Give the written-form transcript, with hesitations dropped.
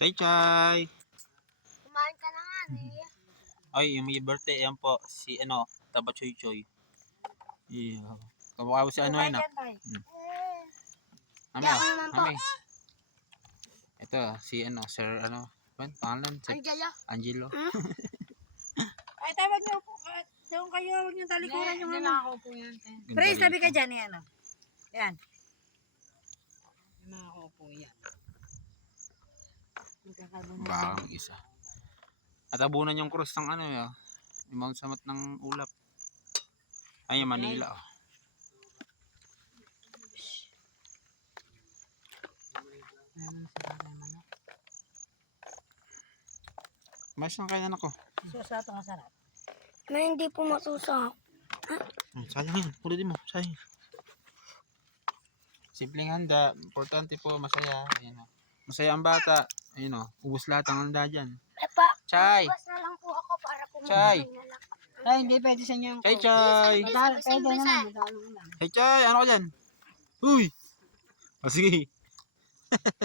Chay Chay. Kumain ka na nga eh. Ay, yung may birthday, yan po. Si ano, Taba Choy Choy. Yeah. Kamukha mo si ano yun ah. Mami. Ito, si ano, Sir ano. Pangalan? Angelo. Ay, tawag niyo po. Doon kayo, huwag niyo talikuran yung ano. Ako po yan. Praise, tabi ka dyan, yan. Yan. Ako po yan. Bang isa. At abunan yung cross ng ano ya. Yung Mount Samat ng ulap. Ay, yung Manila. Oh. Mais lang kainan ako. Susa ito masarap. May hindi po masusa. Sayang yun. Pulutin mo. Sayang. Simpleng handa. Importante po. Masaya. Ayan, oh. Masaya ang bata. Ayun o. Ubus lahat ang handa dyan. Epa, Chay! bas na lang po ako para Chay! kumain na lang. Ay, hindi pwede sa inyo. Chay Chay! Pwede naman. Chay Chay! Ano ka dyan? Uy! O sige.